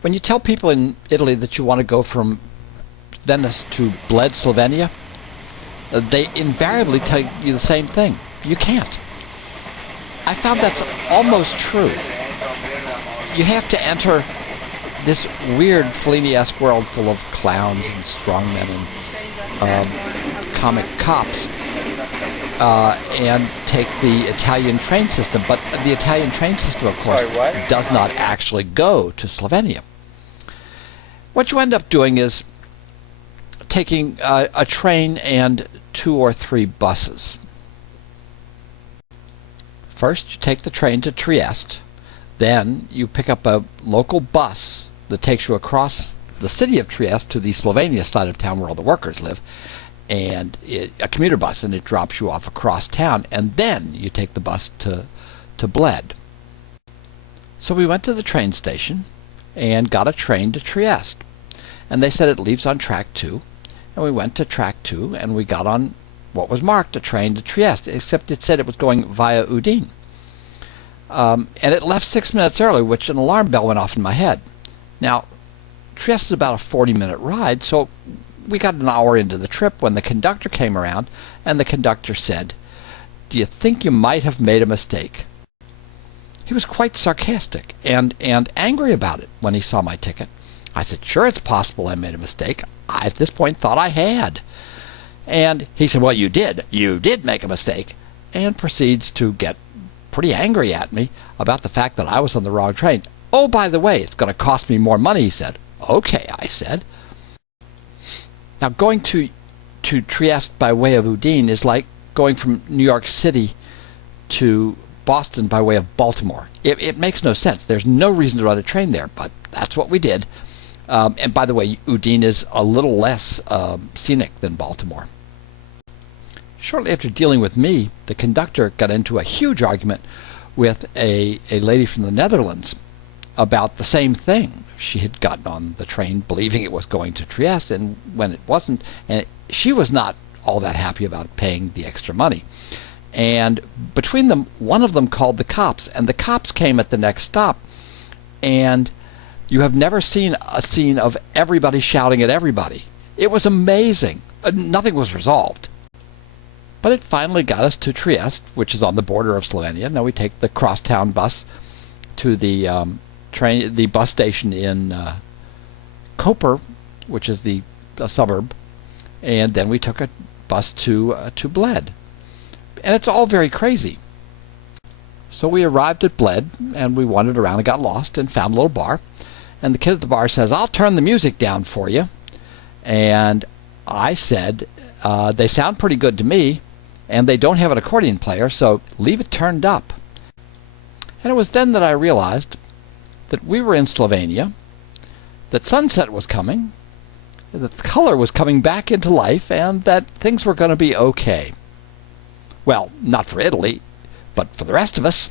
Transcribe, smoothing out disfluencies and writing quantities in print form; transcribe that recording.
When you tell people in Italy that you want to go from Venice to Bled, Slovenia, they invariably tell you the same thing. You can't. I found that's almost true. You have to enter this weird Fellini-esque world full of clowns and strongmen and comic cops and take the Italian train system. But the Italian train system, of course, does not actually go to Slovenia. What you end up doing is taking a train and 2 or 3 buses. First, you take the train to Trieste. Then you pick up a local bus that takes you across the city of Trieste to the Slovenia side of town where all the workers live, and a commuter bus, and it drops you off across town, and then you take the bus to Bled. So we went to the train station and got a train to Trieste, and they said it leaves on track 2, and we went to track 2 and we got on what was marked a train to Trieste, except it said it was going via Udine. And it left 6 minutes early, which an alarm bell went off in my head. Now, Trieste is about a 40-minute ride, so we got an hour into the trip when the conductor came around, and the conductor said, "Do you think you might have made a mistake?" He was quite sarcastic and angry about it when he saw my ticket. I said, "Sure, it's possible I made a mistake. I, at this point, thought I had." And he said, "Well, you did make a mistake," and proceeds to get pretty angry at me about the fact that I was on the wrong train. "Oh, by the way, it's going to cost me more money," he said. "Okay," I said. Now, going to Trieste by way of Udine is like going from New York City to Boston by way of Baltimore. It makes no sense. There's no reason to run a train there, but that's what we did. And by the way, Udine is a little less scenic than Baltimore. Shortly after dealing with me, the conductor got into a huge argument with a lady from the Netherlands about the same thing. She had gotten on the train believing it was going to Trieste, and when it wasn't, and she was not all that happy about paying the extra money. And between them, one of them called the cops, and the cops came at the next stop, and you have never seen a scene of everybody shouting at everybody. It was amazing. Nothing was resolved. But it finally got us to Trieste, which is on the border of Slovenia. And then we take the crosstown bus to the bus station in Koper, which is a suburb, and then we took a bus to Bled. And it's all very crazy. So we arrived at Bled, and we wandered around and got lost and found a little bar. And the kid at the bar says, "I'll turn the music down for you." And I said, "They sound pretty good to me, and they don't have an accordion player, so leave it turned up." And it was then that I realized that we were in Slovenia, that sunset was coming, that the color was coming back into life, and that things were going to be okay. Well, not for Italy, but for the rest of us.